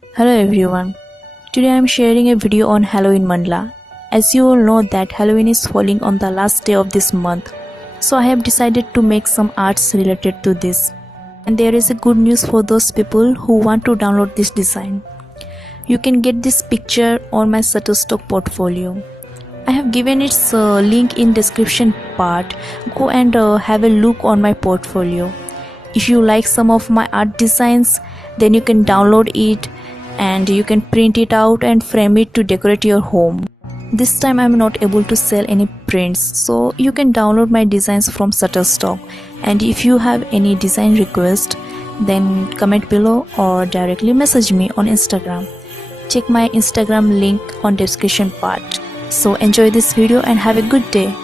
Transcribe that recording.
Hello everyone. Today I am sharing a video on Halloween Mandala. As you all know that Halloween is falling on the last day of this month. So I have decided to make some arts related to this. And there is a good news for those people who want to download this design. You can get this picture on my Shutterstock portfolio. I have given its link in description part. Go and have a look on my portfolio. If you like some of my art designs, then you can download it and you can print it out and frame it to decorate your home. This time I am not able to sell any prints, so you can download my designs from Shutterstock. And if you have any design request, then comment below or directly message me on Instagram. Check my Instagram link on description part. So enjoy this video and have a good day.